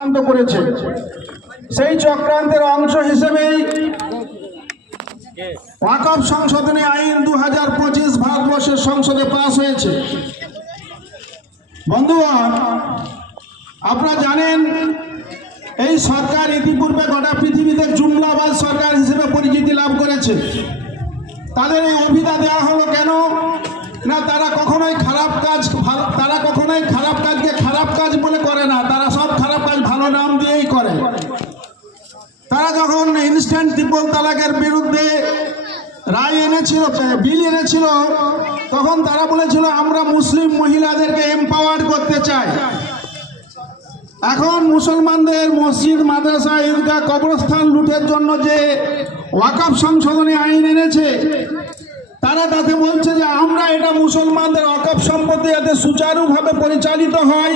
করেছে। সেই চক্রান্তের অংশ হিসেবেই ওয়াকফ সংশোধনী আইন 2025 ভারতবর্ষের সংসদে পাস হয়েছে। বন্ধুগণ, আপনারা জানেন এই সরকার ইতিপূর্বে গোটা পৃথিবীতে জুমলাবাজ সরকার হিসেবে পরিচিতি লাভ করেছে। তাদের এই অভিধা দেওয়া হলো কেন না, তারা কখনোই খারাপ কাজকে খারাপ কাজ বলে করে না, তারা সব খারাপ কাজ ভালো নাম দিয়েই করে। তারা যখন ইনস্ট্যান্ট ট্রিপল তালাকের বিরুদ্ধে রায় এনেছিল, বিল এনেছিল, তখন তারা বলেছিল আমরা মুসলিম মহিলাদেরকে এম্পাওয়ার করতে চাই। এখন মুসলমানদের মসজিদ, মাদ্রাসা, ঈদগাহ, কবরস্থান লুটের জন্য যে ওয়াকফ সংশোধনী আইন এনেছে, তারা তাতে বলছে যে আমরা এটা মুসলমানদের ওয়াকফ সম্পত্তি যাতে সুচারুভাবে পরিচালিত হয়,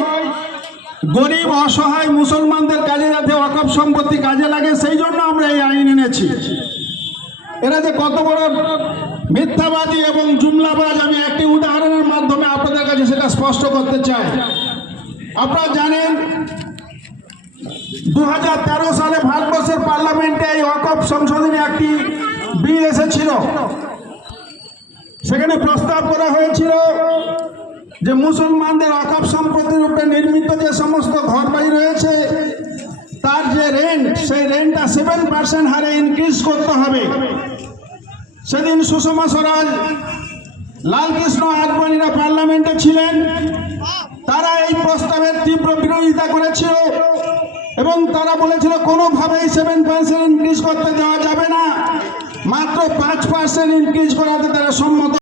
গরিব অসহায় মুসলমানদের কাজে যাতে ওয়াকফ সম্পত্তি কাজে লাগে, সেই জন্য আমরা এই আইন এনেছি। এরা যে কত বড় মিথ্যাবাদী এবং জুমলাবাজ, আমি একটি উদাহরণের মাধ্যমে আপনাদের কাছে সেটা স্পষ্ট করতে চাই। আপনারা জানেন 2013 সালে ভারতবর্ষের পার্লামেন্টে এই ওয়াকফ সংশোধনী একটি বিল এসেছিল। সেখানে প্রস্তাব করা হয়েছিল যে মুসলমানদের ওয়াকফ সম্পত্তির উপরে নির্মিত যে সমস্ত ঘরবাড়ি রয়েছে, তার যে রেন্ট, সেই রেন্টটা 7% হারে ইনক্রিজ করতে হবে। সেদিন সুষমা স্বরাজ, লালকৃষ্ণ আদবানিরা পার্লামেন্টে ছিলেন। তারা এই প্রস্তাবের তীব্র বিরোধিতা করেছিল এবং তারা বলেছিল কোনোভাবেই 7% ইনক্রিজ করতে দেওয়া যাবে না, মাত্র 5% ইনক্রিজ করাতে তারা সম্মত।